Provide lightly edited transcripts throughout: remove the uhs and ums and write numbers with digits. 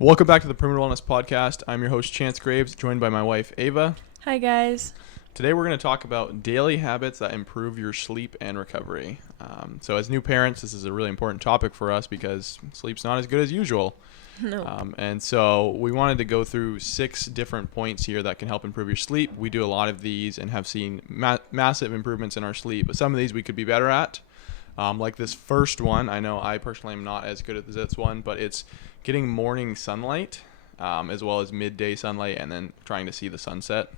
Welcome back to the Perimeter Wellness Podcast. I'm your host, Chance Graves, joined by my wife, Ava. Hi, guys. Today we're going to talk about daily habits that improve your sleep and recovery. So as new parents, this is a really important topic for us because sleep's not as good as usual. No. And so we wanted to go through 6 different points here that can help improve your sleep. We do a lot of these and have seen massive improvements in our sleep, but some of these we could be better at. Like this first one, I know I personally am not as good at this one, but it's getting morning sunlight as well as midday sunlight and then trying to see the sunset.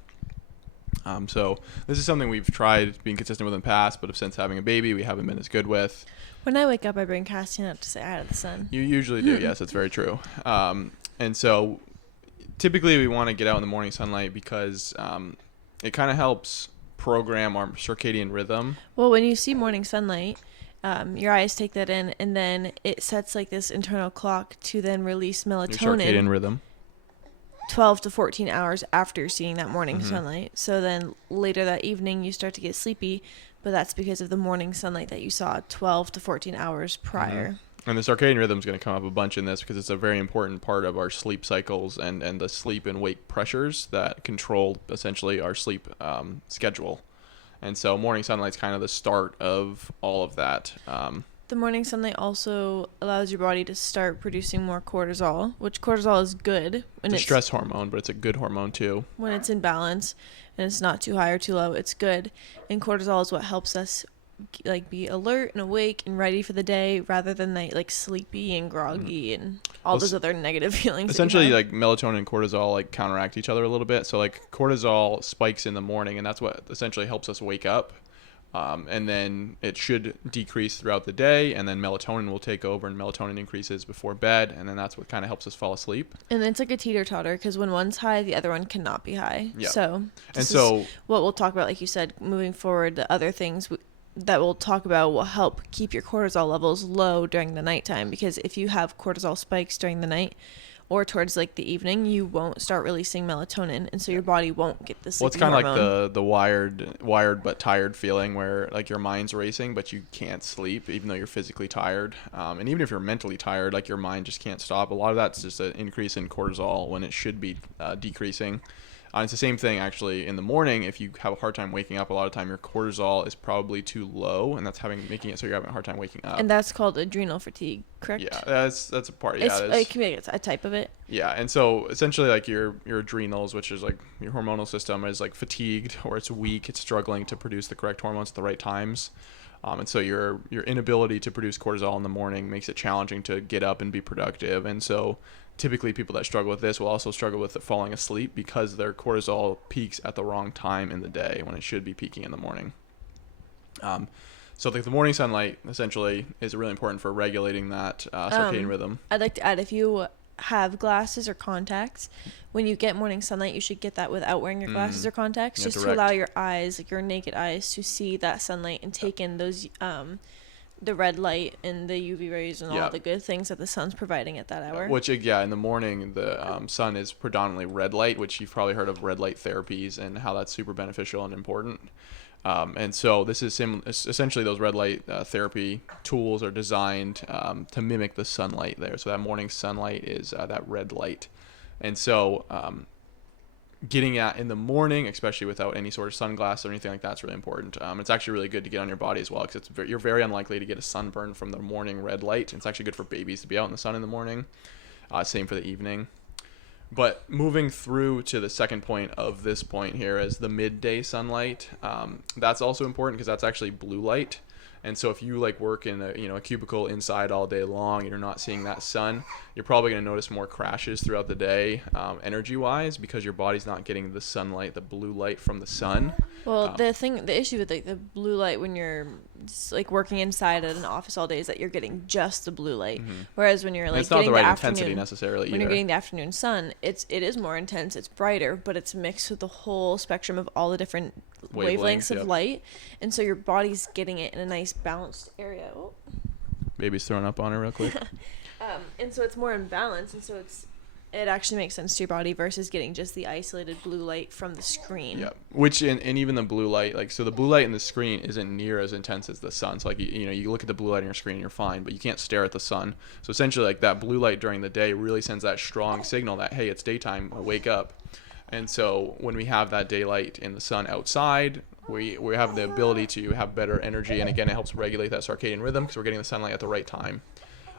So this is something we've tried being consistent with in the past, but since having a baby, we haven't been as good with. When I wake up, I bring Cassian up to say hi to the sun. You usually do, yes, that's very true. And so typically we want to get out in the morning sunlight because it kind of helps program our circadian rhythm. Well, when you see morning sunlight, your eyes take that in, and then it sets like this internal clock to then release melatonin. Your circadian rhythm. 12 to 14 hours after seeing that morning sunlight. So then later that evening, you start to get sleepy, but that's because of the morning sunlight that you saw 12 to 14 hours prior. And the circadian rhythm is going to come up a bunch in this because it's a very important part of our sleep cycles and the sleep and wake pressures that control essentially our sleep schedule. And so morning sunlight is kind of the start of all of that. The morning sunlight also allows your body to start producing more cortisol, which cortisol is good. It's a stress hormone, but it's a good hormone too. When it's in balance and it's not too high or too low, it's good. And cortisol is what helps us like be alert and awake and ready for the day rather than like sleepy and groggy and all those other negative feelings. Essentially, like melatonin and cortisol like counteract each other a little bit. So like cortisol spikes in the morning, and that's what essentially helps us wake up. And then it should decrease throughout the day, and then melatonin will take over, and melatonin increases before bed, and then that's what kind of helps us fall asleep. And it's like a teeter-totter, because when one's high, the other one cannot be high. Yeah. So and so what we'll talk about, like you said, moving forward, the other things that we'll talk about will help keep your cortisol levels low during the nighttime, because if you have cortisol spikes during the night or towards like the evening, you won't start releasing melatonin, and so your body won't get the sleepy it's kind of hormone. like the wired but tired feeling where like your mind's racing but you can't sleep even though you're physically tired, and even if you're mentally tired, like your mind just can't stop. A lot of that's just an increase in cortisol when it should be decreasing. It's the same thing actually in the morning. If you have a hard time waking up, a lot of time your cortisol is probably too low, and that's making it so you're having a hard time waking up. And that's called adrenal fatigue, correct? Yeah, that's a part. Yeah, it's a type of it. Yeah, and so essentially like your adrenals, which is like your hormonal system, is like fatigued or it's weak. It's struggling to produce the correct hormones at the right times. And so your inability to produce cortisol in the morning makes it challenging to get up and be productive. And so typically people that struggle with this will also struggle with falling asleep because their cortisol peaks at the wrong time in the day when it should be peaking in the morning. So like the morning sunlight essentially is really important for regulating that circadian rhythm. I'd like to add, if you have glasses or contacts, when you get morning sunlight, you should get that without wearing your glasses or contacts, Yeah, just direct. to allow your eyes, like your naked eyes, to see that sunlight and take in those the red light and the UV rays and all the good things that the sun's providing at that hour. Which, in the morning, the sun is predominantly red light, which you've probably heard of red light therapies and how that's super beneficial and important. And so this is essentially those red light therapy tools are designed to mimic the sunlight there. So that morning sunlight is that red light. And so getting at in the morning, especially without any sort of sunglasses or anything like that, is really important. It's actually really good to get on your body as well because you're very unlikely to get a sunburn from the morning red light. It's actually good for babies to be out in the sun in the morning. Same for the evening. But moving through to the second point of this point here is the midday sunlight. That's also important because that's actually blue light. And so if you like work in a cubicle inside all day long and you're not seeing that sun, you're probably going to notice more crashes throughout the day, energy-wise, because your body's not getting the sunlight, the blue light from the sun. Well, the issue with like the blue light when you're like working inside at an office all day is that you're getting just the blue light, whereas when you're like it's not getting the right afternoon, intensity necessarily when either. you're getting the afternoon sun, it is more intense, it's brighter, but it's mixed with the whole spectrum of all the different wavelengths of light, and so your body's getting it in a nice balanced area. Baby's throwing up on her real quick. And so it's more in balance, and so it actually makes sense to your body versus getting just the isolated blue light from the screen. Yeah, which and even the blue light, like, so the blue light in the screen isn't near as intense as the sun. So like you look at the blue light on your screen and you're fine, but you can't stare at the sun. So essentially, like, that blue light during the day really sends that strong signal that, hey, it's daytime, wake up. And so when we have that daylight in the sun outside, we have the ability to have better energy, and again, it helps regulate that circadian rhythm because we're getting the sunlight at the right time.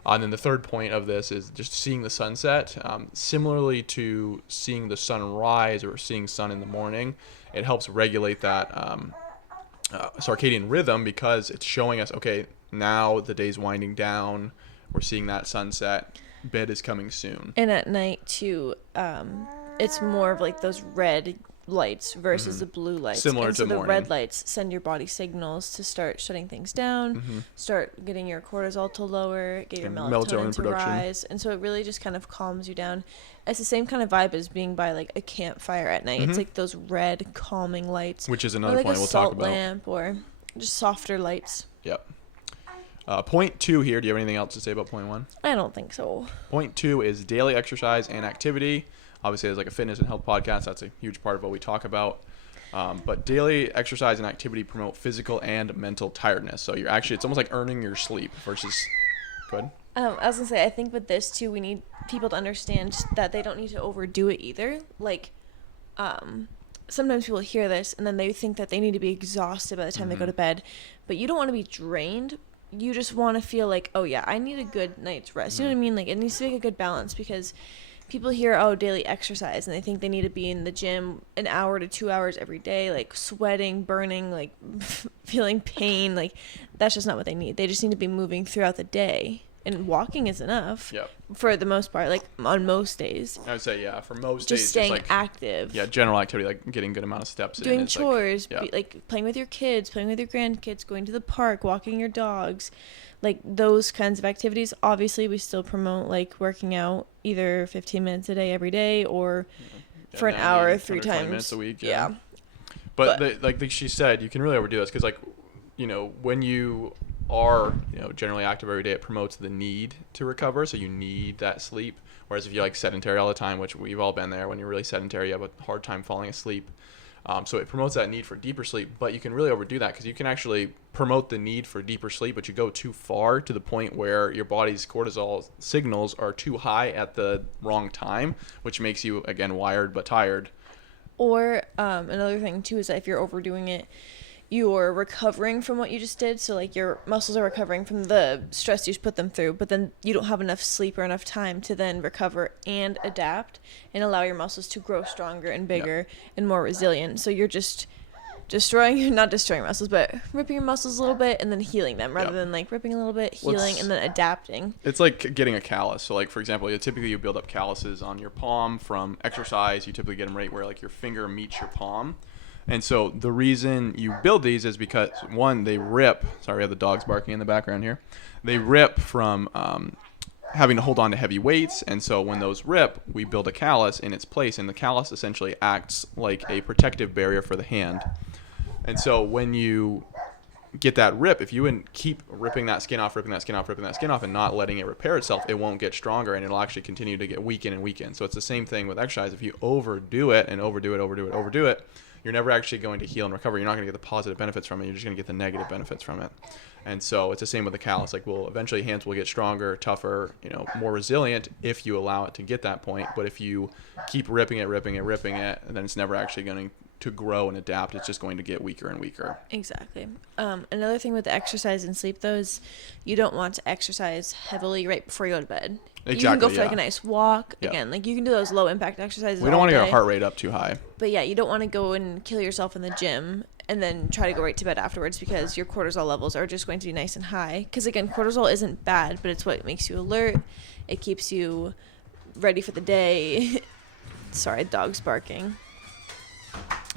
And then the third point of this is just seeing the sunset. Similarly to seeing the sunrise or seeing sun in the morning, it helps regulate that circadian rhythm because it's showing us, okay, now the day's winding down. We're seeing that sunset. Bed is coming soon. And at night, too, it's more of like those red lights versus the blue lights. Similar and to so the morning. red lights send your body signals to start shutting things down, start getting your cortisol to lower, get your And melatonin melatonin to production. rise, and so it really just kind of calms you down. It's the same kind of vibe as being by like a campfire at night. It's like those red calming lights, Which is or another like point a we'll salt talk about. lamp, or just softer lights. Yep. Point 2 here. Do you have anything else to say about point 1? I don't think so. Point 2 is daily exercise and activity. Obviously, as like a fitness and health podcast, that's a huge part of what we talk about. But daily exercise and activity promote physical and mental tiredness. So you're actually, it's almost like earning your sleep versus, go ahead. I was gonna say, I think with this too, we need people to understand that they don't need to overdo it either. Like, sometimes people hear this and then they think that they need to be exhausted by the time they go to bed, but you don't want to be drained. You just want to feel like, oh yeah, I need a good night's rest. You know what I mean? Like, it needs to be a good balance because people hear, oh, daily exercise, and they think they need to be in the gym an hour to 2 hours every day, like sweating, burning, like feeling pain. Like, that's just not what they need. They just need to be moving throughout the day. And walking is enough. Yep. For the most part, like on most days. I would say, yeah, for most Just days, staying just like, active. yeah, general activity, like getting good amount of steps in. Doing is chores, like, yeah. like playing with your kids, playing with your grandkids, going to the park, walking your dogs, like those kinds of activities. Obviously, we still promote like working out either 15 minutes a day every day or for an 90, hour 3 120 times minutes a week. Yeah. But like she said, you can really overdo this because, like, when you are generally active every day, it promotes the need to recover, so you need that sleep. Whereas if you're like sedentary all the time, which we've all been there, when you're really sedentary, you have a hard time falling asleep. So it promotes that need for deeper sleep, but you can really overdo that because you can actually promote the need for deeper sleep, but you go too far to the point where your body's cortisol signals are too high at the wrong time, which makes you, again, wired but tired. Or another thing too is that if you're overdoing it, you're recovering from what you just did. So like your muscles are recovering from the stress you just put them through, but then you don't have enough sleep or enough time to then recover and adapt and allow your muscles to grow stronger and bigger and more resilient. So you're just not destroying muscles, but ripping your muscles a little bit and then healing them rather than like ripping a little bit, healing, and then adapting. It's like getting a callus. So like, for example, typically you build up calluses on your palm from exercise. You typically get them right where like your finger meets your palm. And so the reason you build these is because, one, they rip. Sorry, we have the dogs barking in the background here. They rip from having to hold on to heavy weights. And so when those rip, we build a callus in its place. And the callus essentially acts like a protective barrier for the hand. And so when you get that rip, if you keep ripping that skin off, and not letting it repair itself, it won't get stronger, and it'll actually continue to get weaken and weaken. So it's the same thing with exercise. If you overdo it, you're never actually going to heal and recover. You're not going to get the positive benefits from it. You're just going to get the negative benefits from it. And so it's the same with the callus. Like, eventually hands will get stronger, tougher, more resilient if you allow it to get that point. But if you keep ripping it, and then it's never actually going to grow and adapt. It's just going to get weaker and weaker. Exactly. Another thing with the exercise and sleep, though, is you don't want to exercise heavily right before you go to bed. Exactly, you can go for like a nice walk. Yeah. Again, like you can do those low impact exercises. We don't want to get our heart rate up too high. But yeah, you don't want to go and kill yourself in the gym and then try to go right to bed afterwards because your cortisol levels are just going to be nice and high. Because again, cortisol isn't bad, but it's what makes you alert. It keeps you ready for the day. Sorry, dog's barking.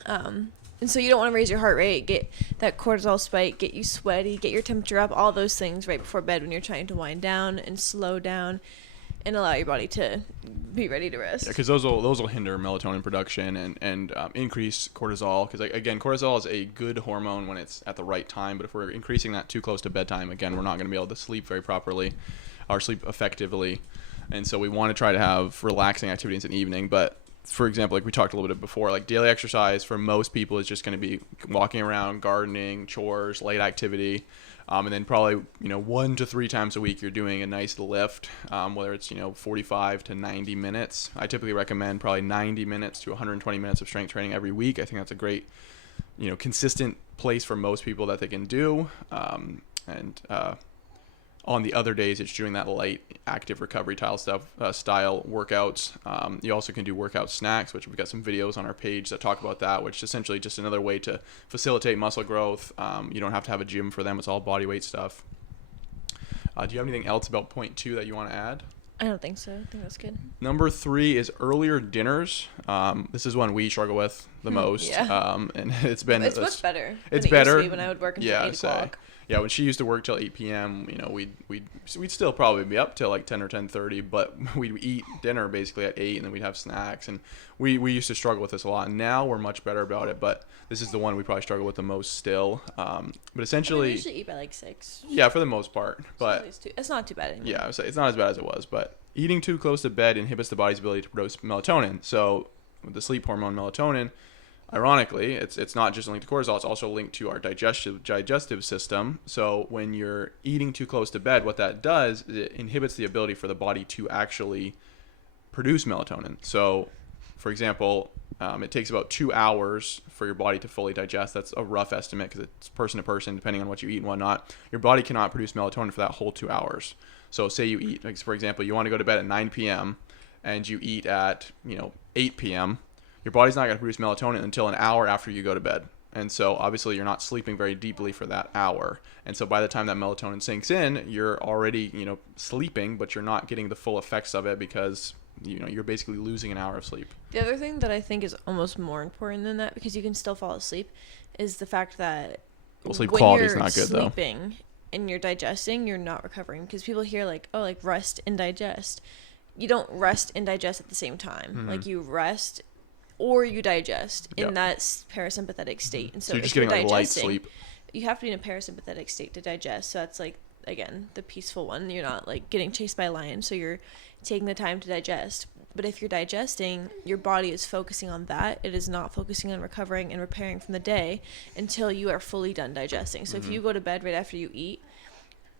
And so you don't want to raise your heart rate, get that cortisol spike, get you sweaty, get your temperature up, all those things right before bed when you're trying to wind down and slow down and allow your body to be ready to rest. Yeah, because those will hinder melatonin production and increase cortisol. Because again, cortisol is a good hormone when it's at the right time. But if we're increasing that too close to bedtime, again, we're not going to be able to sleep very properly or sleep effectively. And so we want to try to have relaxing activities in the evening. But for example, like we talked a little bit before, like daily exercise for most people is just going to be walking around, gardening, chores, light activity. And then probably, 1 to 3 times a week, you're doing a nice lift, whether it's, 45 to 90 minutes. I typically recommend probably 90 minutes to 120 minutes of strength training every week. I think that's a great, consistent place for most people that they can do. And on the other days, it's doing that light, active recovery style workouts. You also can do workout snacks, which we've got some videos on our page that talk about that, which is essentially just another way to facilitate muscle growth. You don't have to have a gym for them. It's all body weight stuff. Do you have anything else about point 2 that you want to add? I don't think so. I think that's good. Number 3 is earlier dinners. This is one we struggle with the most. Yeah. And it's much better. It's than it better. Used to be when I would work until 8 o'clock. Yeah, when she used to work till 8 p.m., we'd still probably be up till like 10 or 10:30, but we'd eat dinner basically at 8, and then we'd have snacks. And we used to struggle with this a lot. And now we're much better about it, but this is the one we probably struggle with the most still. But essentially, I usually eat by like 6. Yeah, for the most part. But it's not too bad anymore. Yeah, it's not as bad as it was. But eating too close to bed inhibits the body's ability to produce melatonin. So with the sleep hormone melatonin, ironically, it's not just linked to cortisol, it's also linked to our digestive system. So when you're eating too close to bed, what that does is it inhibits the ability for the body to actually produce melatonin. So, for example, it takes about 2 hours for your body to fully digest. That's a rough estimate because it's person to person, depending on what you eat and whatnot. Your body cannot produce melatonin for that whole 2 hours. So say you eat, like for example, you want to go to bed at 9 p.m. and you eat at 8 p.m., your body's not going to produce melatonin until an hour after you go to bed. And so obviously you're not sleeping very deeply for that hour. And so by the time that melatonin sinks in, you're already, sleeping, but you're not getting the full effects of it because, you're basically losing an hour of sleep. The other thing that I think is almost more important than that, because you can still fall asleep, is the fact that sleep quality is not good though. When you're sleeping and you're digesting, you're not recovering. Because people hear like, oh, like rest and digest. You don't rest and digest at the same time. Mm-hmm. Like you rest or you digest in that parasympathetic state. And so you're just getting like light sleep. You have to be in a parasympathetic state to digest. So that's like, again, the peaceful one. You're not like getting chased by a lion. So you're taking the time to digest. But if you're digesting, your body is focusing on that. It is not focusing on recovering and repairing from the day until you are fully done digesting. So if you go to bed right after you eat,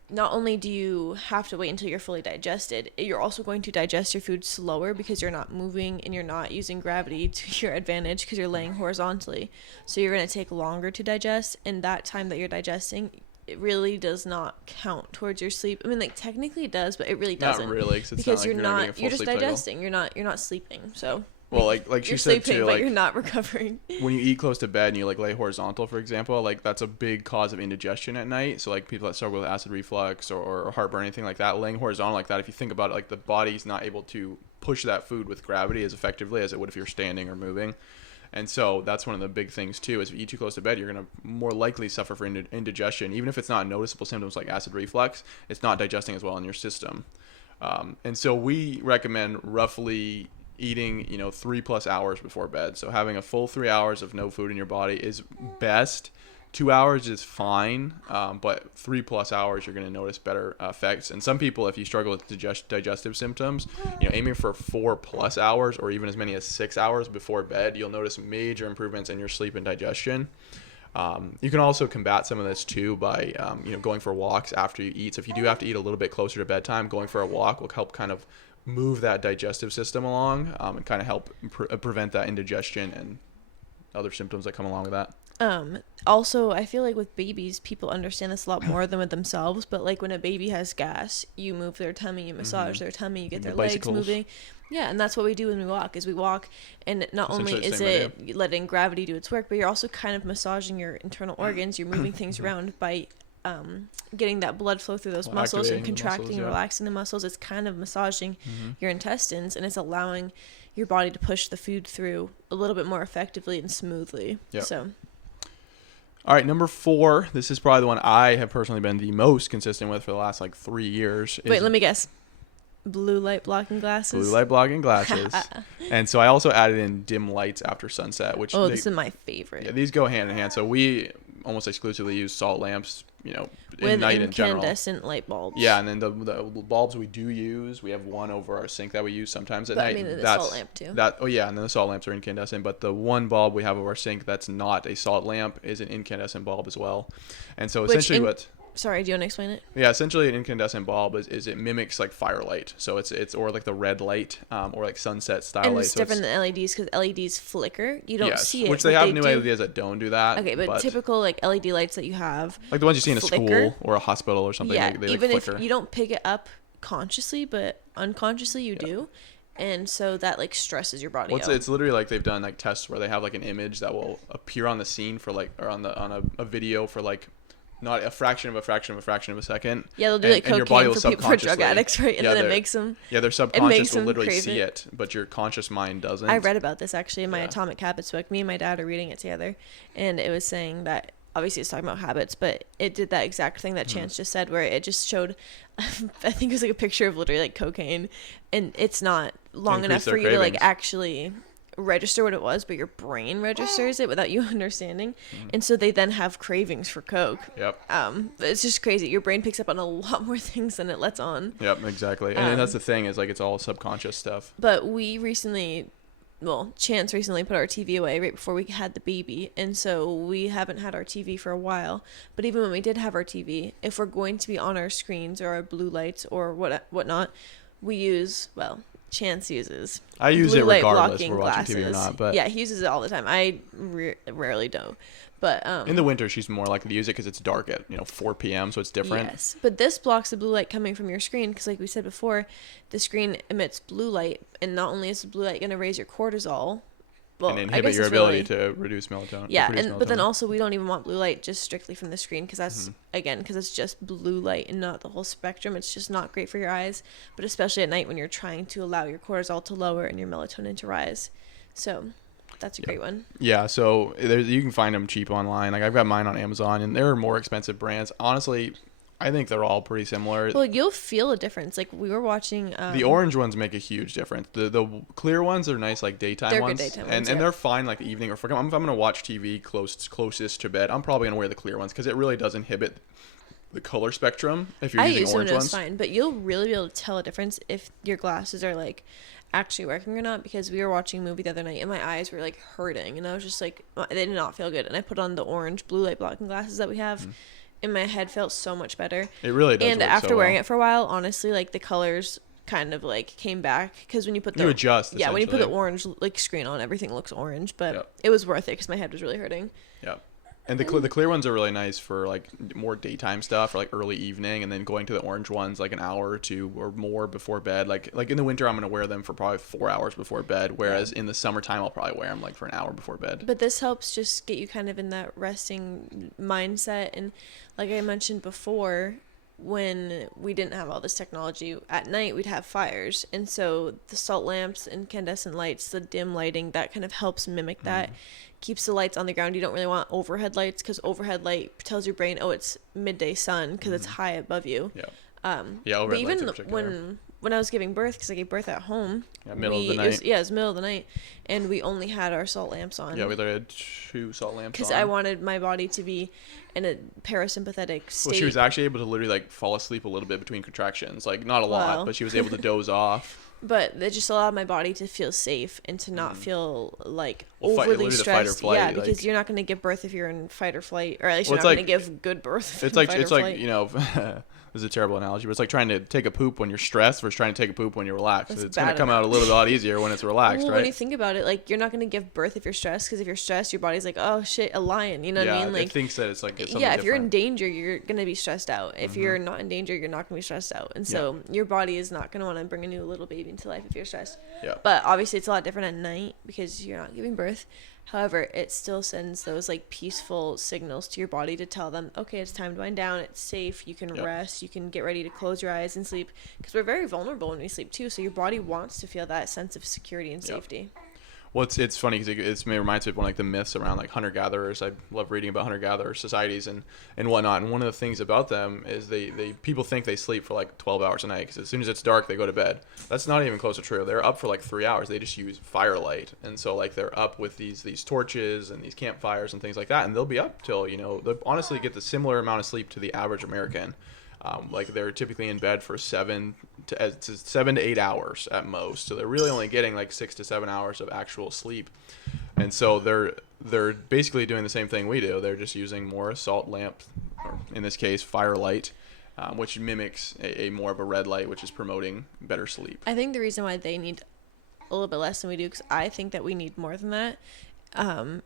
not only do you have to wait until you're fully digested, you're also going to digest your food slower because you're not moving and you're not using gravity to your advantage because you're laying horizontally. So you're going to take longer to digest, and that time that you're digesting, it really does not count towards your sleep. I mean, like technically it does, but it really doesn't. Not really, cause it's because not you're just digesting. Cycle. You're not sleeping. So well, like she you're said sleeping, too, but like you're not recovering. When you eat close to bed and you like lay horizontal, for example, like that's a big cause of indigestion at night. So like people that struggle with acid reflux or heartburn, anything like that, laying horizontal like that, if you think about it, like the body's not able to push that food with gravity as effectively as it would if you're standing or moving. And so that's one of the big things too, is if you eat too close to bed, you're going to more likely suffer from indigestion. Even if it's not noticeable symptoms like acid reflux, it's not digesting as well in your system. And so we recommend roughly eating 3+ hours before bed. So having a full 3 hours of no food in your body is best. 2 hours is fine, but 3+ hours you're going to notice better effects. And some people, if you struggle with digestive symptoms, aiming for 4+ hours or even as many as 6 hours before bed, you'll notice major improvements in your sleep and digestion. You can also combat some of this too by going for walks after you eat. So if you do have to eat a little bit closer to bedtime, going for a walk will help kind of move that digestive system along and kind of help prevent that indigestion and other symptoms that come along with that. Also, I feel like with babies, people understand this a lot more than with themselves, but like when a baby has gas, you move their tummy, you massage their tummy, you get their legs moving. Yeah, and that's what we do when we walk, and not only is it letting gravity do its work, but you're also kind of massaging your internal organs. You're moving things around by getting that blood flow through those muscles and contracting and relaxing the muscles. It's kind of massaging your intestines, and it's allowing your body to push the food through a little bit more effectively and smoothly. Yep. So all right, number 4, this is probably the one I have personally been the most consistent with for the last 3 years. Wait, let me guess. Blue light blocking glasses. Blue light blocking glasses. And so I also added in dim lights after sunset, which this is my favorite. Yeah, these go hand in hand. So almost exclusively use salt lamps, you know, with in night in general. incandescent light bulbs. Yeah, and then the bulbs we do use, we have one over our sink that we use sometimes at But night. I mean, the That's salt lamp too. and then the salt lamps are incandescent, but the one bulb we have over our sink that's not a salt lamp is an incandescent bulb as well. And so essentially Sorry, do you want to explain it? yeah, essentially an incandescent bulb is it mimics like firelight. So it's or like the red light, or like sunset style And light. it's So different than LEDs because LEDs flicker. You don't yes, see it. which they but have new do. LEDs that don't do that. Okay, but typical like LED lights that you have, like the ones you see in a flicker. school or a hospital or something. yeah, they even like if flicker. you don't pick it up consciously, but unconsciously you do, and so that like stresses your body out. It's literally like they've done like tests where they have like an image that will appear on the scene for like or on a video for like not a fraction of a second. Yeah, they'll do and- like and your body cocaine will for people for drug subconsciously- addicts, right? And yeah, then it they're- makes them. Yeah, their makes subconscious will them literally crave see it. it, but your conscious mind doesn't. I read about this actually in my Yeah. Atomic Habits book. Me and my dad are reading it together, and it was saying that obviously it's talking about habits, but it did that exact thing that Chance just said, where it just showed, I think it was like a picture of literally like cocaine, and it's not long enough Increase their for you to like cravings. actually register what it was, but your brain registers it without you understanding, and so they then have cravings for coke. Yep. It's just crazy. Your brain picks up on a lot more things than it lets on. Yep. Exactly. And that's the thing is like it's all subconscious stuff. But we recently, well, Chance recently put our TV away right before we had the baby, and so we haven't had our TV for a while. But even when we did have our TV, if we're going to be on our screens or our blue lights or whatnot, we use, well, Chance uses. I use blue it light regardless if blocking we're watching TV or glasses. not. But yeah, he uses it all the time. I rarely don't. But in the winter, she's more likely to use it because it's dark at 4 p.m. So it's different. yes, but this blocks the blue light coming from your screen because, like we said before, the screen emits blue light, and not only is the blue light going to raise your cortisol, well, and I inhibit guess your it's ability really, to reduce melatonin. yeah, produce and but then melatonin. also we don't even want blue light just strictly from the screen because that's again because it's just blue light and not the whole spectrum. It's just not great for your eyes, but especially at night when you're trying to allow your cortisol to lower and your melatonin to rise. So that's a great one. Yeah, so you can find them cheap online. Like I've got mine on Amazon, and there are more expensive brands. Honestly, I think they're all pretty similar. Well, you'll feel a difference. Like we were watching. The orange ones make a huge difference. The clear ones are nice, like daytime They're good ones, daytime and ones, and yeah. they're fine like the evening. Or if I'm gonna watch TV closest to bed, I'm probably gonna wear the clear ones because it really does inhibit the color spectrum. If you're I using use them orange and it was ones, fine, but you'll really be able to tell a difference if your glasses are like actually working or not. Because we were watching a movie the other night and my eyes were like hurting, and I was just like, they did not feel good. And I put on the orange blue light blocking glasses that we have, and my head felt so much better. it really does. And work after so wearing well. it for a while, honestly, like the colors kind of like came back because when you put the You adjust, yeah, when you put the essentially. orange like screen on, everything looks orange. But Yep. it was worth it because my head was really hurting. Yeah. And the clear ones are really nice for like more daytime stuff or like early evening, and then going to the orange ones like an hour or two or more before bed. Like in the winter, I'm gonna wear them for probably 4 hours before bed, whereas in the summertime, I'll probably wear them like for an hour before bed. But this helps just get you kind of in that resting mindset. And like I mentioned before, when we didn't have all this technology at night, we'd have fires. And so the salt lamps, incandescent lights, the dim lighting, that kind of helps mimic that. Keeps the lights on the ground. You don't really want overhead lights because overhead light tells your brain, oh, it's midday sun because it's high above you. Yeah. But Yeah, overhead lights even in particular. when I was giving birth, because I gave birth at home, Yeah, middle of the it was night. middle of the night, and we only had our salt lamps on. Yeah, we literally had 2 salt lamps Because on. I wanted my body to be in a parasympathetic state. Well, she was actually able to literally like fall asleep a little bit between contractions, like not a lot, Wow. but she was able to doze off. But it just allowed my body to feel safe and to not feel like Well, overly literally the fight or stressed. flight, yeah, because like- you're not going to give birth if you're in fight or flight, or at least Well, you're it's not like- going to give good birth. It's in like fight it's or like flight. this is a terrible analogy, but it's like trying to take a poop when you're stressed versus trying to take a poop when you're relaxed. That's It's going to bad come out a little lot easier when it's relaxed, Well, right? when you think about it, like you're not going to give birth if you're stressed, because if you're stressed, your body's like, oh shit, a lion. You know what I mean? it Like, thinks that it's like it's something yeah, if you're in different. danger, you're going to be stressed out. If you're not in danger, you're not going to be stressed out. And so your body is not going to want to bring a new little baby into life if you're stressed. Yeah. But obviously, it's a lot different at night because you're not giving birth. However, it still sends those like peaceful signals to your body to tell them, okay, it's time to wind down. It's safe. You can Yep. rest. You can get ready to close your eyes and sleep, because we're very vulnerable when we sleep too. So your body wants to feel that sense of security and Yep. safety. Well, it's funny because it reminds me of one like the myths around like hunter gatherers. I love reading about hunter gatherer societies and whatnot. And one of the things about them is they people think they sleep for like 12 hours a night because as soon as it's dark they go to bed. That's not even close to true. They're up for like 3 hours. They just use firelight, and so like they're up with these torches and these campfires and things like that, and they'll be up till they'll honestly get the similar amount of sleep to the average American. Like they're typically in bed for 7 to 8 hours at most, so they're really only getting like 6 to 7 hours of actual sleep, and so they're basically doing the same thing we do. They're just using more salt lamp, or in this case firelight, which mimics a more of a red light, which is promoting better sleep. I think the reason why they need a little bit less than we do, because I think that we need more than that,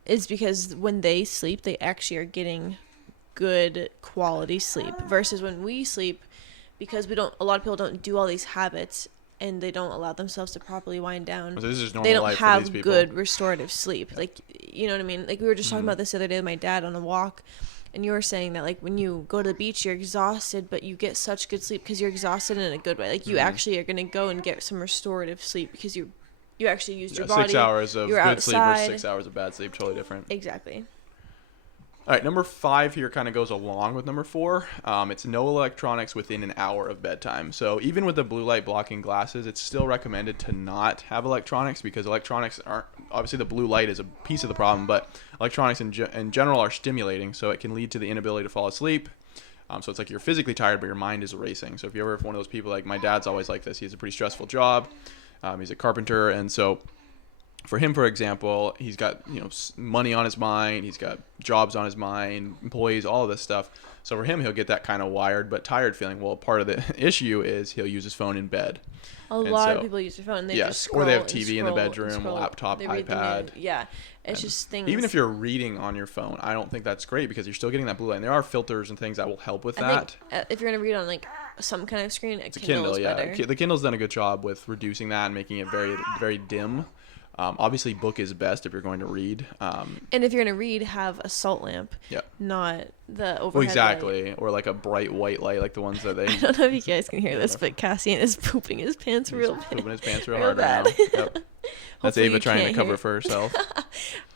is because when they sleep, they actually are getting good quality sleep versus when we sleep, because a lot of people don't do all these habits and they don't allow themselves to properly wind down. So this is normal they don't life for have these people. good restorative sleep. Like, you know what I mean? Like we were just talking about this the other day with my dad on a walk, and you were saying that like when you go to the beach you're exhausted, but you get such good sleep because you're exhausted in a good way. Like you actually are going to go and get some restorative sleep because you actually used your body. 6 hours of you're good sleep outside. versus 6 hours of bad sleep, totally different. Exactly. All right, number 5 here kind of goes along with number 4. It's no electronics within an hour of bedtime. So even with the blue light blocking glasses, it's still recommended to not have electronics, because electronics aren't, obviously the blue light is a piece of the problem, but electronics in general are stimulating, so it can lead to the inability to fall asleep. So it's like you're physically tired, but your mind is racing. So if you're ever one of those people, like my dad's always like this, he has a pretty stressful job. He's a carpenter, and so for him, for example, he's got money on his mind, he's got jobs on his mind, employees, all of this stuff. So for him, he'll get that kind of wired but tired feeling. Well, part of the issue is he'll use his phone in bed. A lot of people use their phone. And they just scroll, or they have and TV in the bedroom, laptop, they read iPad. Yeah, it's just things. Even if you're reading on your phone, I don't think that's great because you're still getting that blue light. And there are filters and things that will help with that. Think, if you're gonna read on like some kind of screen, It's a Kindle Kindle, is yeah. better. The Kindle's done a good job with reducing that and making it very, very dim. Obviously, book is best if you're going to read. And if you're going to read, have a salt lamp. Yeah. Not the overhead Well, exactly. light. Or like a bright white light, like the ones that they... I don't know if you guys can hear this, but Cassian is pooping his pants real bad. Pooping his pants real Real hard bad. right now. Yep. That's Hopefully Ava you trying to can't cover hear for herself.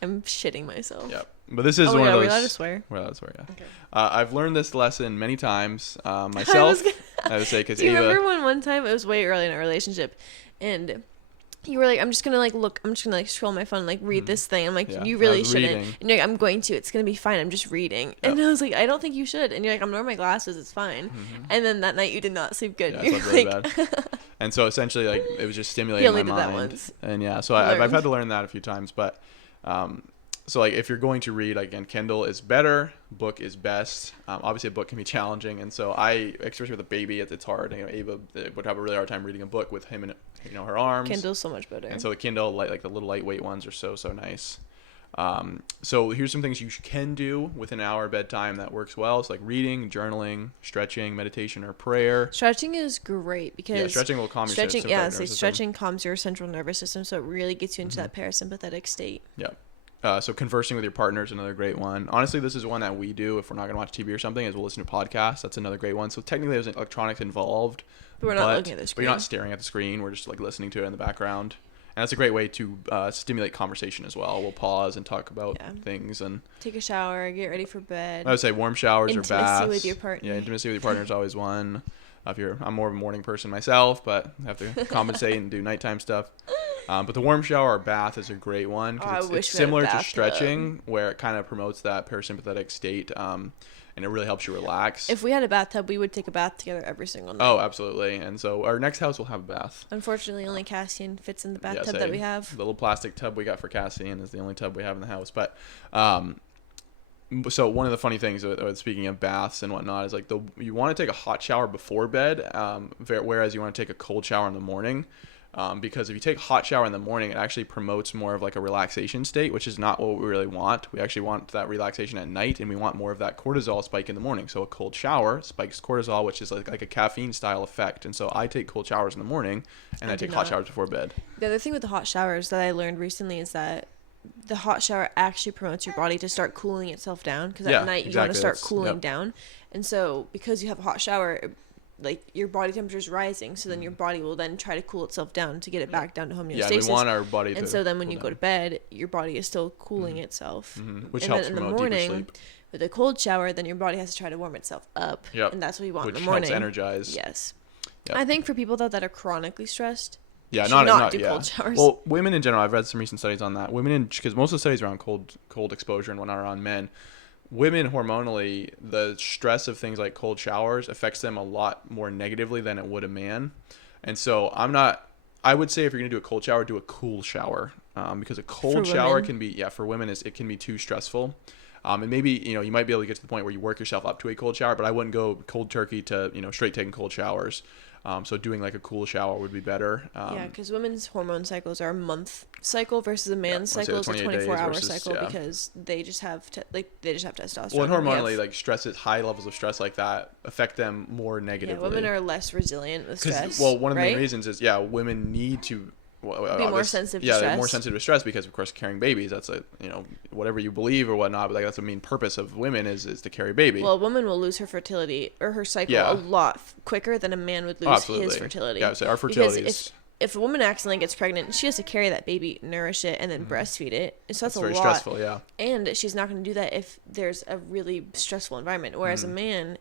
I'm shitting myself. Yep. But this is Oh my one God, of we're those... allowed to swear? We're allowed to swear, yeah. Okay. I've learned this lesson many times myself. I would say because Do you Ava... remember when one time, it was way early in our relationship, and... You were like, I'm just gonna like look. I'm just gonna like scroll my phone, and, like read this thing. I'm like, Yeah, you I really was shouldn't. reading. And you're like, I'm going to. It's gonna be fine. I'm just reading. Yep. And I was like, I don't think you should. And you're like, I'm wearing my glasses. It's fine. And then that night you did not sleep good. Yeah, You're I slept really like, bad. And so essentially, like, it was just stimulating He only my did that mind. once. And yeah, so I've Learned. had to learn that a few times. But so like, if you're going to read, again, Kindle is better. Book is best. Obviously, a book can be challenging, and so especially with a baby, it's hard. Ava would have a really hard time reading a book with him in her arms. Kindle's so much better. And so the Kindle, like the little lightweight ones, are so nice. So here's some things you can do with an hour bedtime that works well. It's like reading, journaling, stretching, meditation, or prayer. Stretching is great because Stretching will calm your stretching. sympathetic Yeah, nervous say system. stretching calms your central nervous system, so it really gets you into that parasympathetic state. Yeah. So conversing with your partner is another great one. Honestly, this is one that we do if we're not going to watch TV or something, is we'll listen to podcasts. That's another great one. So technically there's electronics involved. But we're not looking at the But you're not screen. staring at the screen. We're just like listening to it in the background. And that's a great way to stimulate conversation as well. We'll pause and talk about things. And Take a shower, get ready for bed. I would say warm showers Intimacy or baths. with your partner. Yeah, intimacy with your partner is always one. I'm more of a morning person myself, but I have to compensate and do nighttime stuff. But the warm shower or bath is a great one Oh, I because wish it's we had a similar to bathtub. stretching, where it kind of promotes that parasympathetic state, and it really helps you relax. If we had a bathtub, we would take a bath together every single night. Oh, absolutely. And so our next house will have a bath. Unfortunately, only Cassian fits in the Yeah, bathtub that same. we have. The little plastic tub we got for Cassian is the only tub we have in the house. But so one of the funny things, speaking of baths and whatnot, is like you want to take a hot shower before bed, whereas you want to take a cold shower in the morning. Because if you take a hot shower in the morning, it actually promotes more of like a relaxation state, which is not what we really want. We actually want that relaxation at night, and we want more of that cortisol spike in the morning. So a cold shower spikes cortisol, which is like a caffeine style effect. And so I take cold showers in the morning, and I do take hot not. showers before bed. The other thing with the hot showers that I learned recently is that the hot shower actually promotes your body to start cooling itself down, because Yeah, at night you want to exactly. start That's- cooling yep. down. And so because you have a hot shower, like your body temperature is rising, so then your body will then try to cool itself down to get it back down to homeostasis. Yeah, we want our body to and so then when cool you go down. to bed, your body is still cooling itself. Which and helps then in the promote deeper morning, sleep. with a cold shower, then your body has to try to warm itself up. Yep. And that's what you want Which in the morning. helps energize. Yes. Yep. I think for people though that are chronically stressed, Yeah, should not not do yeah. cold showers. Well, women in general, I've read some recent studies on that. Women, because most of the studies around cold exposure and whatnot are on men. Women hormonally, the stress of things like cold showers affects them a lot more negatively than it would a man. And so I would say if you're going to do a cold shower, do a cool shower. Because a cold shower can be, for women, it can be too stressful. And maybe, you might be able to get to the point where you work yourself up to a cold shower, but I wouldn't go cold turkey to, straight taking cold showers. So doing like a cool shower would be better. yeah, because women's hormone cycles are a month cycle versus a man's cycle is a 24-hour cycle because they just have testosterone. Well, and hormonally, like high levels of stress like that affect them more negatively. Yeah, women are less resilient with stress. Well, one of the main right? reasons is women need to be more sensitive to stress. Yeah, they're more sensitive to stress because, of course, carrying babies, that's whatever you believe or whatnot, but like that's the main purpose of women is to carry a baby. Well, a woman will lose her fertility or her cycle a lot quicker than a man would lose his fertility. Yeah, so our fertility because if a woman accidentally gets pregnant, she has to carry that baby, nourish it, and then breastfeed it. So that's a very lot. Stressful, yeah. And she's not going to do that if there's a really stressful environment. Whereas a man,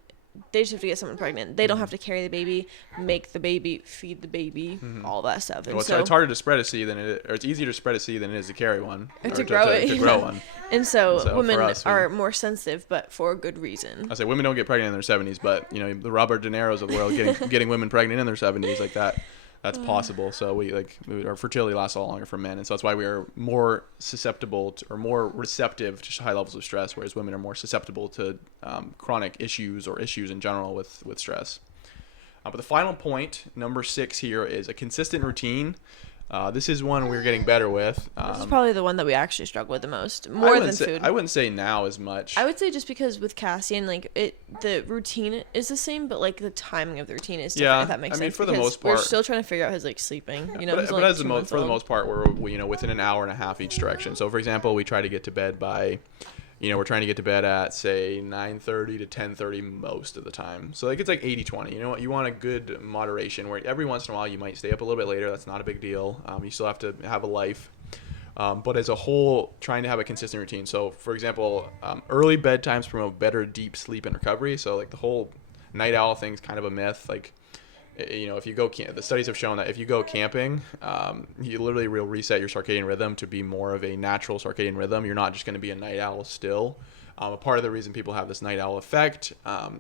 they just have to get someone pregnant. They don't have to carry the baby, make the baby, feed the baby, all that stuff. And Well, it's harder to spread a seed or it's easier to spread a seed than it is to carry one. Or to grow it. To grow one. And so women for us, are more sensitive, but for a good reason. I say women don't get pregnant in their 70s, but the Robert De Niro's of the world getting women pregnant in their 70s like that. That's possible. So our fertility lasts a lot longer for men, and so that's why we are more susceptible to, or more receptive to high levels of stress, whereas women are more susceptible to chronic issues or issues in general with stress. But the final point, number 6 here, is a consistent routine. This is one we're getting better with. This is probably the one that we actually struggle with the most, more than food. I wouldn't say now as much. I would say just because with Cassian, the routine is the same, but the timing of the routine is different. If that makes sense. I mean, for the most part, we're still trying to figure out his sleeping. But for the most part, we're within an hour and a half each direction. So for example, we try to get to bed by. We're trying to get to bed at, say, 9:30 to 10:30 most of the time. So, it's 80-20. You want a good moderation where every once in a while you might stay up a little bit later. That's not a big deal. You still have to have a life. But as a whole, trying to have a consistent routine. So, for example, early bedtimes promote better deep sleep and recovery. So, the whole night owl thing's kind of a myth. If you go the studies have shown that if you go camping, you literally will reset your circadian rhythm to be more of a natural circadian rhythm. You're not just going to be a night owl still. A part of the reason people have this night owl effect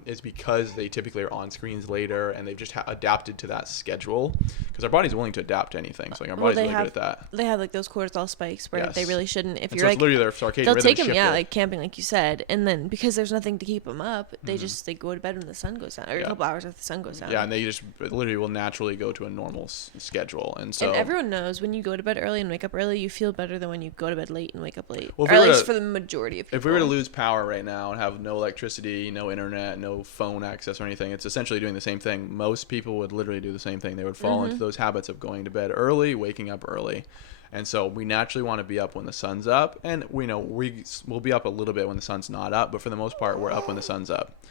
is because they typically are on screens later and they've just adapted to that schedule because our body's willing to adapt to anything. So our body's really good at that. They have those cortisol spikes where they really shouldn't. If you're it's literally their circadian they'll rhythm take them, shifted. camping like you said, and then because there's nothing to keep them up, they they go to bed when the sun goes down, or a couple hours after the sun goes down. Yeah, and they just literally will naturally go to a normal schedule, and so. And everyone knows when you go to bed early and wake up early, you feel better than when you go to bed late and wake up late. Well, or at least for the majority of people. If we were to lose power right now and have no electricity, no internet, no phone access or anything, it's essentially doing the same thing. Most people would literally do the same thing. They would fall into those habits of going to bed early, waking up early. And so we naturally want to be up when the sun's up, and we'll be up a little bit when the sun's not up, but for the most part, we're up when the sun's up.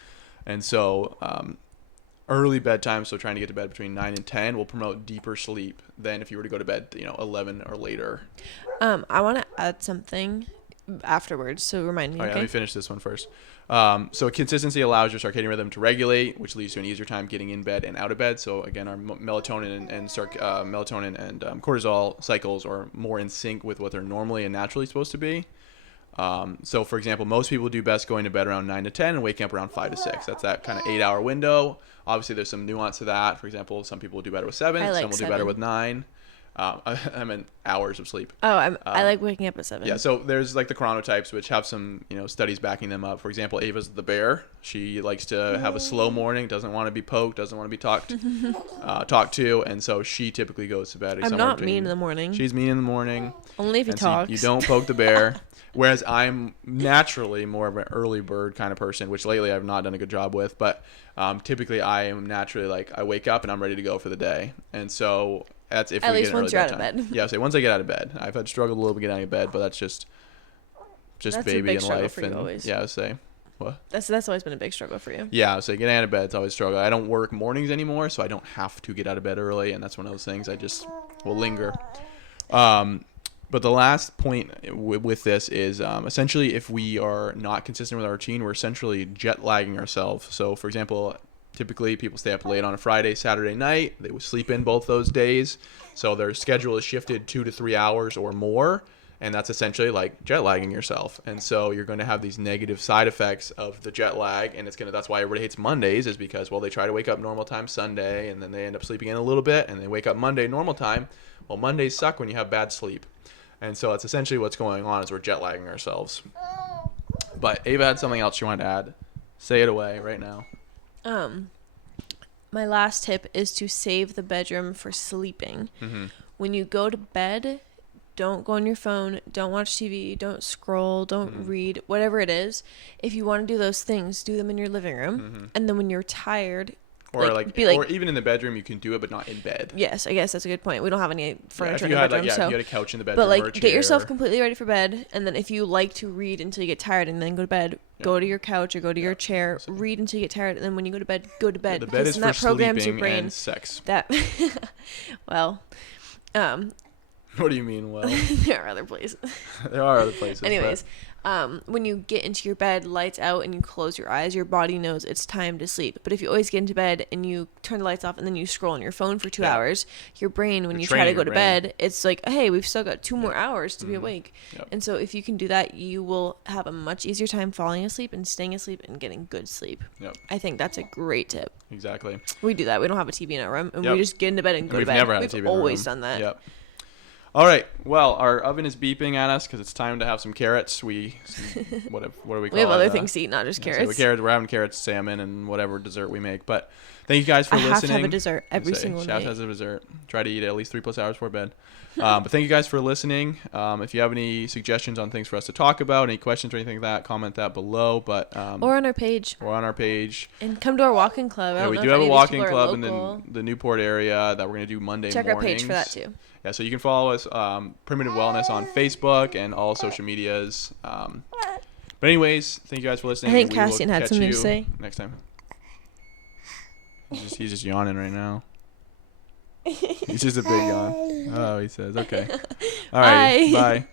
And so early bedtime, so trying to get to bed between 9 and 10 will promote deeper sleep than if you were to go to bed, 11 or later. I want to add something afterwards, so remind me. Okay, let me finish this one first. So consistency allows your circadian rhythm to regulate, which leads to an easier time getting in bed and out of bed. So again, our melatonin and cortisol cycles are more in sync with what they're normally and naturally supposed to be. So for example, most people do best going to bed around 9 to 10 and waking up around 5 to 6. That's that kind of 8-hour window. Obviously, there's some nuance to that. For example, some people will do better with 7. Some will do better with 9. I meant hours of sleep. Oh, I like waking up at 7. Yeah, so there's the chronotypes, which have some studies backing them up. For example, Ava's the bear. She likes to have a slow morning, doesn't want to be poked, doesn't want to be talked to, and so she typically goes to bed. I'm not mean in the morning. She's mean in the morning. Only if he talks. So you don't poke the bear. Whereas I'm naturally more of an early bird kind of person, which lately I've not done a good job with. But typically I am naturally I wake up and I'm ready to go for the day. And so that's if at we least get an once early you're bedtime. out of bed. Yeah, so once I get out of bed. I've struggled a little bit getting out of bed, but that's that's baby a big and life. for you and always. yeah, I would say. What? That's always been a big struggle for you. Yeah, so getting out of bed is always a struggle. I don't work mornings anymore, so I don't have to get out of bed early, and that's one of those things I just will linger. But the last point with this is essentially if we are not consistent with our routine, we're essentially jet lagging ourselves. So, for example, typically people stay up late on a Friday, Saturday night. They would sleep in both those days. So their schedule is shifted 2 to 3 hours or more. And that's essentially like jet lagging yourself. And so you're going to have these negative side effects of the jet lag. And that's why everybody hates Mondays, is because, well, they try to wake up normal time Sunday and then they end up sleeping in a little bit and they wake up Monday normal time. Well, Mondays suck when you have bad sleep. And so that's essentially what's going on, is we're jet lagging ourselves. But Ava had something else she wanted to add. Say it away right now. My last tip is to save the bedroom for sleeping. Mm-hmm. When you go to bed, don't go on your phone, don't watch TV, don't scroll, don't read, whatever it is. If you want to do those things, do them in your living room. And then when you're tired, or or even in the bedroom, you can do it, but not in bed. Yes, I guess that's a good point. We don't have any furniture if in the bedroom, if so you had a couch in the bedroom, but or a get yourself chair. completely ready for bed, and then if you like to read until you get tired and then go to bed, go to your couch or go to your chair, read until you get tired, and then when you go to bed, go to bed. The bed is that for programs your sleeping brain. and sex. That well, What do you mean, well? there are other places. There are other places. Anyways, when you get into your bed, lights out, and you close your eyes, your body knows it's time to sleep. But if you always get into bed and you turn the lights off and then you scroll on your phone for 2 hours, your brain, when you try to go to bed, it's like, hey, we've still got 2 more hours to be awake. Yep. And so if you can do that, you will have a much easier time falling asleep and staying asleep and getting good sleep. Yep. I think that's a great tip. Exactly. We do that. We don't have a TV in our room, and Yep. we just get into bed and go to bed. We've never had a We've TV in our always room. done that. Yep. All right. Well, our oven is beeping at us because it's time to have some carrots. What do we call it? We have other things to eat, not just carrots. So we're having carrots, salmon, and whatever dessert we make. But thank you guys for listening. I have to have a dessert every single night. Shaft has a dessert. Try to eat it at least 3+ hours before bed. But thank you guys for listening. If you have any suggestions on things for us to talk about, any questions or anything like that, comment that below. But or on our page. And come to our walking club. Yeah, we do have a walking club in the Newport area that we're going to do Monday mornings. Check our page for that too. Yeah, so you can follow us, Primitive Wellness, on Facebook and all social medias. But anyways, thank you guys for listening. I think Cassian had something to say. Next time. He's just yawning right now. He's just a big yawn. Oh, he says. Okay. All right. Bye.